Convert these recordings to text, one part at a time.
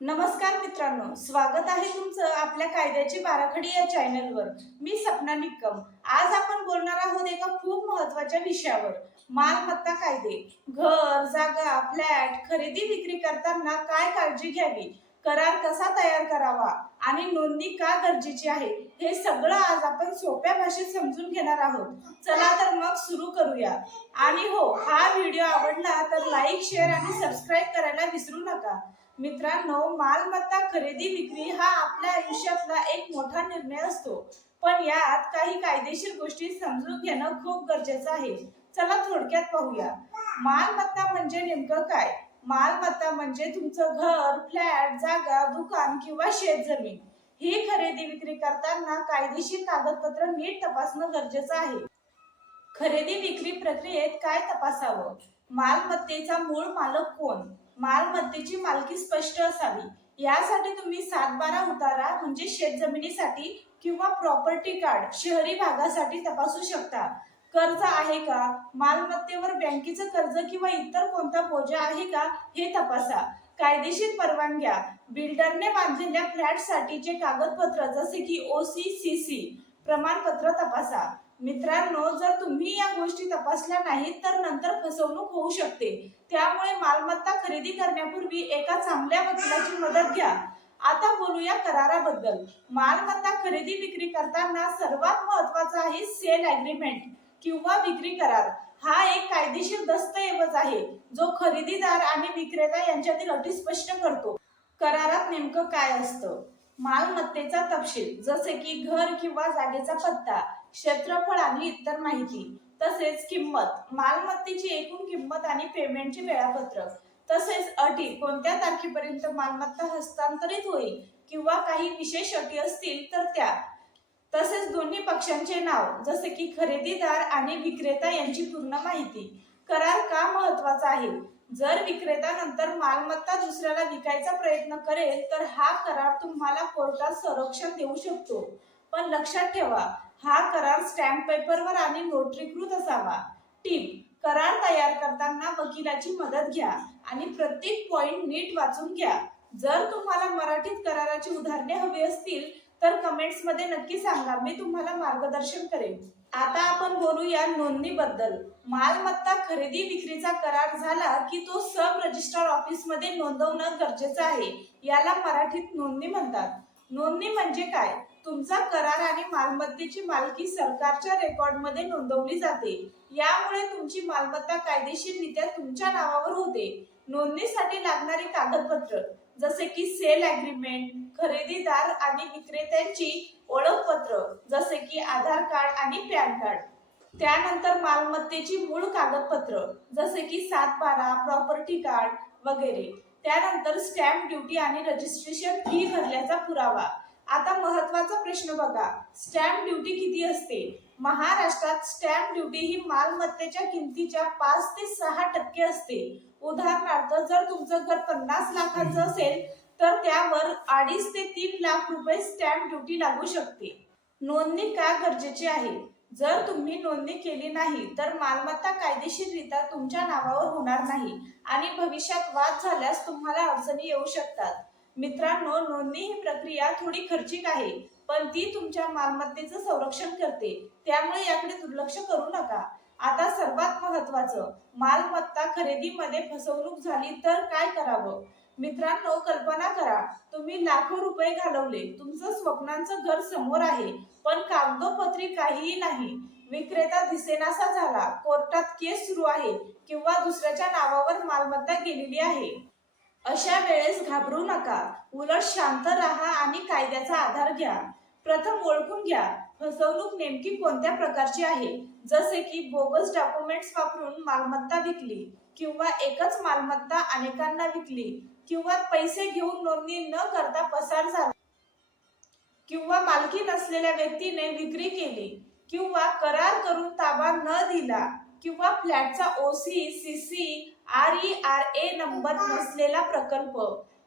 नमस्कार मित्रांनो स्वागत आहे तुमचं आपल्या कायद्याची बाराखडी या चॅनलवर. मी सपना निक्कम आज आपण बोलणार आहोत एका खूप महत्त्वाच्या विषयावर मालमत्ता कायदे. घर जागा फ्लॅट खरेदी विक्री करताना काय काळजी घ्यावी? करार कसा तयार करावा? आणि नोंदणी का गरजेची आहे? हे सगळं आज आपण सोप्या भाषेत समजून घेणार आहोत. चला तर मग सुरू करूया. आणि हो हा व्हिडिओ आवडला तर लाईक शेअर आणि सबस्क्राईब करायला विसरू नका. मित्रांनो मालमत्ता खरेदी विक्री हा आपल्या आयुष्यातला एक मोठा निर्णय असतो. पण यात काही कायदेशीर गोष्टी समजून घेणं खूप गरजेचं आहे. चला थोडक्यात पाहूया. मालमत्ता म्हणजे नेमकं काय? मालमत्ता म्हणजे तुमचं घर फ्लॅट जागा दुकान किंवा शेतजमीन. ही खरेदी विक्री करताना कायदेशीर कागदपत्र नीट तपासणं गरजेचं आहे. खरेदी विक्री प्रक्रियेत काय तपासावं? मालमत्तेचा मूळ मालक कोण? मालमत्तेची मालकी स्पष्ट असावी. यासाठी तुम्ही सात बारा उतारा म्हणजे शेतजमिनीसाठी किंवा प्रॉपर्टी कार्ड शहरी भागासाठी तपासू शकता. कर्ज आहे का? मालमत्तेवर बँकेचं कर्ज किंवा इतर कोणता बोजा आहे का? हे तपासा. कायदेशीर परवानग्या. बिल्डरने बांधलेल्या फ्लॅटसाठीचे कागदपत्र जसे की ओ सी सी सी प्रमाणपत्र तपासा. मित्रांनो जर तुम्ही या गोष्टी तपासल्या नाहीत तर नंतर फसवणूक होऊ शकते. त्यामुळे मालमत्ता खरेदी करण्यापूर्वी एका चांगल्या वकिलाची मदत घ्या. आता बोलूया कराराबद्दल. मालमत्ता खरेदी विक्री करताना सर्वात महत्त्वाचा आहे सेल अग्रीमेंट किंवा विक्री करार. हा एक कायदेशीर दस्तऐवज आहे जो खरेदीदार आणि विक्रेता यांच्यातील अटी स्पष्ट करतो. करारात नेमकं काय असतं? मालमत्तेचा तपशील जसे की घर किंवा जागेचा पत्ता क्षेत्रफळ आणि इतर माहिती तसेच किंमत मालमत्तेची एकूण किंमत आणि पेमेंटचे वेळापत्रक तसेच अटी कोणत्या तारखेपर्यंत मालमत्ता हस्तांतरित होईल किंवा काही विशेष अटी असतील तर त्या. तसेच दोन्ही पक्षांचे नाव जसे की खरेदीदार आणि विक्रेता यांची पूर्ण माहिती. करार का महत्त्वाचा आहे? जर विक्रेता नंतर मालमत्ता दुसऱ्याला विकायचा प्रयत्न करेल तर हा करार तुम्हाला कोर्टात संरक्षण देऊ शकतो. पण लक्षात ठेवा हा करार स्टॅम्प पेपरवर आणि नोटरीकृत असावा. टीप करार तयार करताना वकिलाची मदत घ्या आणि प्रत्येक पॉइंट नीट वाचून घ्या. जर तुम्हाला मराठीत कराराची उदाहरणे हवी असतील तर कमेंट्समध्ये नक्की सांगा. मी तुम्हाला मार्गदर्शन करेन. आता आपण बोलूया नोंदणीबद्दल. मालमत्ता खरेदी विक्रीचा करार झाला की तो सब रजिस्ट्रार ऑफिसमध्ये नोंदवणं गरजेचं आहे याला मराठीत नोंदणी म्हणतात. नोंदणी म्हणजे काय? तुमचा करार आणि मालमत्तेची मालकी सरकारच्या रेकॉर्डमध्ये नोंदवली जाते. यामुळे तुमची मालमत्ता कायदेशीररित्या तुमच्या नावावर होते. नोंदणीसाठी लागणारी कागदपत्र जसे की सेल अग्रीमेंट खरेदीदार आणि विक्रेत्यांची ओळखपत्र जसे की आधार कार्ड आणि पॅन कार्ड. त्यानंतर मालमत्तेची मूळ कागदपत्र जसे की सातबारा प्रॉपर्टी कार्ड वगैरे. त्यानंतर स्टॅम्प ड्युटी आणि रजिस्ट्रेशन फी भरल्याचा पुरावा. आता महत्त्वाचा प्रश्न बघा. स्टॅम्प ड्युटी किती असते? महाराष्ट्रात स्टॅम्प ड्युटी ही मालमत्तेच्या किमतीच्या पाच ते सहा टक्के असते. उदाहरणार्थ जर तुमचं घर पन्नास लाखाचं असेल तर त्यावर अडीच ते तीन लाख रुपये स्टॅम्प ड्युटी लागू शकते. नोंदणी का गरजेची आहे? जर तुम्ही नोंदणी केली नाही तर मालमत्ता कायदेशीररित्या तुमच्या नावावर होणार नाही आणि भविष्यात वाद झाल्यास तुम्हाला अडचणी येऊ शकतात. मित्रांनो नोंदणी ही प्रक्रिया थोडी खर्चिक आहे पण ती तुमच्या मालमत्तेचं संरक्षण करते. त्यामुळे याकडे दुर्लक्ष करू नका. आता सर्वात महत्वाचं मालमत्ता खरेदीमध्ये फसवणूक झाली तर काय करावं? मित्रांनो कल्पना करा तुम्ही लाखो रुपये घालवले तुमचं स्वप्नांचं घर समोर आहे पण कागदोपत्री काहीही नाही. विक्रेता दिसेनासा झाला कोर्टात केस सुरू आहे किंवा दुसऱ्याच्या नावावर मालमत्ता गेलेली आहे. अशा वेळेस घाबरू नका. उलट शांत राहा आणि कायद्याचा आधार घ्या. प्रथम ओळखून घ्या. फसवणूक नेमकी कोणत्या प्रकारची आहे? जसे की बोगस डॉक्युमेंट्स वापरून मालमत्ता विकली किंवा एकच मालमत्ता अनेकांना विकली किंवा पैसे घेऊन नोंदणी न करता पसार झाला किंवा मालकी नसलेल्या व्यक्तीने विक्री केली किंवा करार करून ताबा न दिला किंवा फ्लॅटचा OC CC R E R A number नसलेला प्रकल्प.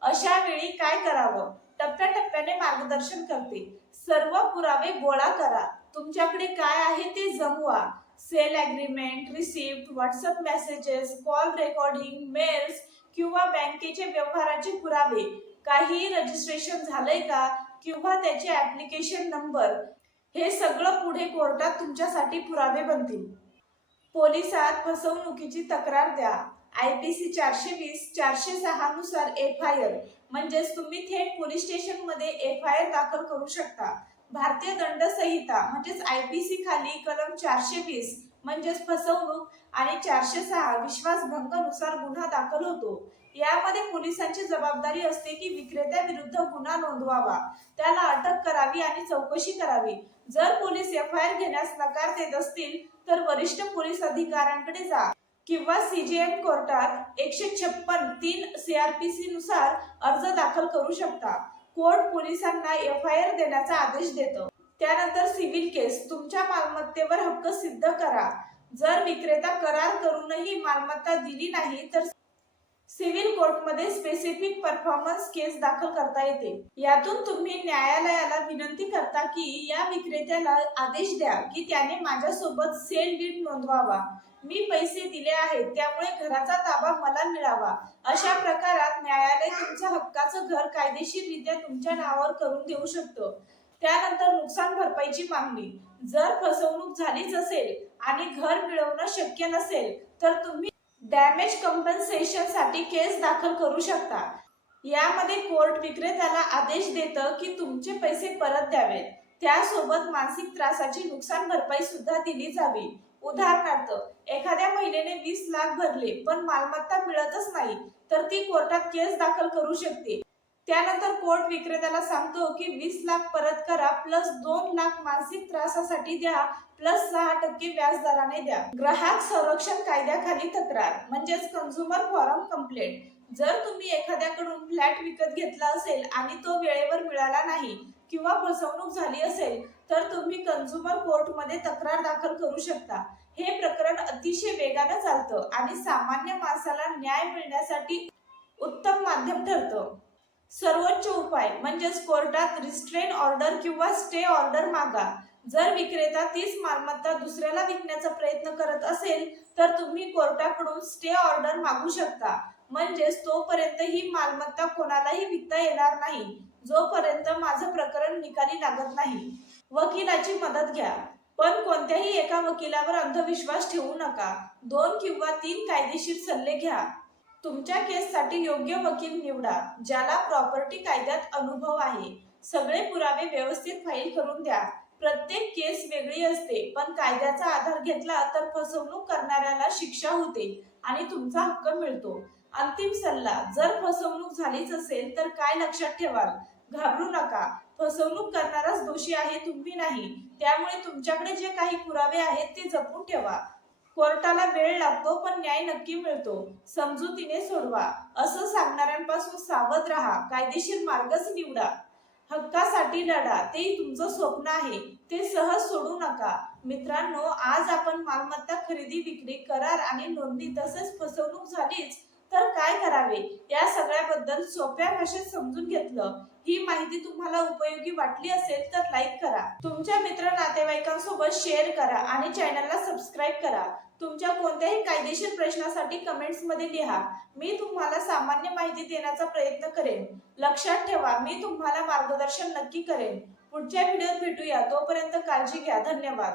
अशा वेळी काय करावं? टप्प्याटप्प्याने मार्गदर्शन करते. सर्व पुरावे गोळा करा. तुमच्याकडे काय आहे ते Jamwa. Sale agreement receipt WhatsApp messages call recording mails किंवा बँकेचे व्यवहाराचे पुरावे. काही रजिस्ट्रेशन झालंय का? किंवा त्याचे ऍप्लिकेशन नंबर. हे सगळं पुढे कोर्टात तुमच्यासाठी पुरावे बनतील. पोलिसात फसवणुकीची तक्रार द्या. आय पी सी चारशे वीस चारशे सहा नुसार एफ आय आर म्हणजेच तुम्ही थेट पोलीस स्टेशनमध्ये एफ आय आर दाखल करू शकता. भारतीय दंड संहिता म्हणजेच आय पी सी खाली कलम चारशे वीस म्हणजेच फसवणूक आणि चारशे सहा विश्वासभंगानुसार गुन्हा दाखल होतो. यामध्ये पोलिसांची जबाबदारी असते की विक्रेत्याविरुद्ध गुन्हा नोंदवावा. त्याला अटक करावी आणि चौकशी करावी. जर पोलीस एफ आय आर घेण्यास नकार देत असतील तर वरिष्ठ पोलीस अधिकाऱ्यांकडे जा. किंवा सीजीएम कोर्टात एकशे छप्पन तीन सीआरपीसी नुसार अर्ज दाखल करू शकता. कोर्ट पोलिसांना एफ आय आर देण्याचा आदेश देतो. त्यानंतर सिव्हिल केस तुमच्या मालमत्तेवर हक्क सिद्ध करा. जर विक्रेता करार करूनही मालमत्ता दिली नाही तर सिव्हिल कोर्टमध्ये स्पेसिफिक परफॉर्मन्स केस दाखल करता येते. यातून तुम्ही न्यायालयाला विनंती करता की या विक्रेत्याला आदेश द्या की त्याने माझ्यासोबत सेल डीड नोंदवावा. मी पैसे दिले आहेत त्यामुळे घराचा ताबा मला मिळावा. अशा प्रकारात न्यायालय तुमच्या हक्काचं घर कायदेशीररित्या तुमच्या नावावर करून देऊ शकतो. त्यानंतर नुकसान भरपाईची मागणी. जर फसवणूक झालीच असेल आणि घर मिळवणं शक्य नसेल तर तुम्ही डॅमेज कम्पन्सेशनसाठी केस दाखल करू शकता. यामध्ये कोर्ट विक्रेत्याला आदेश देतं की तुमचे पैसे परत द्यावेत. त्यासोबत मानसिक त्रासाची नुकसान भरपाई सुद्धा दिली जावी. उदाहरणार्थ एखाद्या महिलेने वीस लाख भरले पण मालमत्ता मिळतच नाही तर ती कोर्टात केस दाखल करू शकते. त्यानंतर कोर्ट विक्रेत्याला सांगतो की वीस लाख परत करा प्लस दोन लाख मानसिक त्रासासाठी द्या प्लस सहा टक्के व्याज दराने द्या. ग्राहक संरक्षण कायद्याखाली तक्रार म्हणजेच कन्झ्युमर फॉरम कंप्लेंट जर तुम्ही एखाद्याकडून फ्लॅट विकत घेतला असेल आणि तो वेळेवर मिळाला नाही किंवा फसवणूक झाली असेल तर तुम्ही कन्झ्युमर कोर्टमध्ये तक्रार दाखल करू शकता. हे प्रकरण अतिशय वेगानं चालतं आणि सामान्य माणसाला न्याय मिळण्यासाठी उत्तम माध्यम ठरतं. सर्वोच्च उपाय म्हणजेच कोर्टात रिस्ट्रेन ऑर्डर किंवा स्टे ऑर्डर मागा. जर विक्रेता तीच मालमत्ता दुसऱ्याला विकण्याचा प्रयत्न करत असेल तर तुम्ही कोर्टाकडून स्टे ऑर्डर मागू शकता. म्हणजेच तोपर्यंत ही मालमत्ता कोणालाही विकता येणार नाही जोपर्यंत माझं प्रकरण निकाली लागत नाही. वकिलाची मदत घ्या. पण कोणत्याही एका वकिलावर अंधविश्वास ठेवू नका. दोन किंवा तीन कायदेशीर सल्ले घ्या. तुमच्या केससाठी योग्य वकील निवडा ज्याला प्रॉपर्टी कायद्यात अनुभव आहे. सगळे पुरावे व्यवस्थित फाईल करून द्या. प्रत्येक केस वेगळी असते. पण कायद्याचा आधार घेतला तर फसवणूक करणाऱ्याला शिक्षा होते आणि तुमचा हक्क मिळतो. अंतिम सल्ला जर फसवणूक झालीच असेल तर काय लक्षात ठेवाल? घाबरू नका. फसवणूक करणाराच दोषी आहे तुम्ही नाही. त्यामुळे तुमच्याकडे जे काही पुरावे आहेत ते जपून ठेवा. कोर्टाला वेळ लागतो पण न्याय नक्की मिळतो. समजुतीने सोडवा. असं सांगणाऱ्यांपासून सावध राहा. कायदेशीर मार्गच निवडा. हक्कासाठी लढा ते तुमचं स्वप्न आहे ते सहज सोडू नका. मित्रांनो आज आपण मालमत्ता खरेदी विक्री करार आणि नोंदणी तसेच फसवणूक झालीच तर काय करावे? या सगळ्याबद्दल सोप्या भाषेत समजून घेतलं. ही माहिती तुम्हाला उपयोगी वाटली असेल तर लाईक करा. तुमच्या मित्र नातेवाईकांसोबत शेअर करा आणि चॅनलला सबस्क्राईब करा. तुमच्या कोणत्याही कायदेशीर प्रश्नासाठी कमेंट्समध्ये लिहा. मी तुम्हाला सामान्य माहिती देण्याचा प्रयत्न करेन. लक्षात ठेवा मी तुम्हाला मार्गदर्शन नक्की करेन. पुढच्या व्हिडिओत भेटूया. तोपर्यंत काळजी घ्या. धन्यवाद.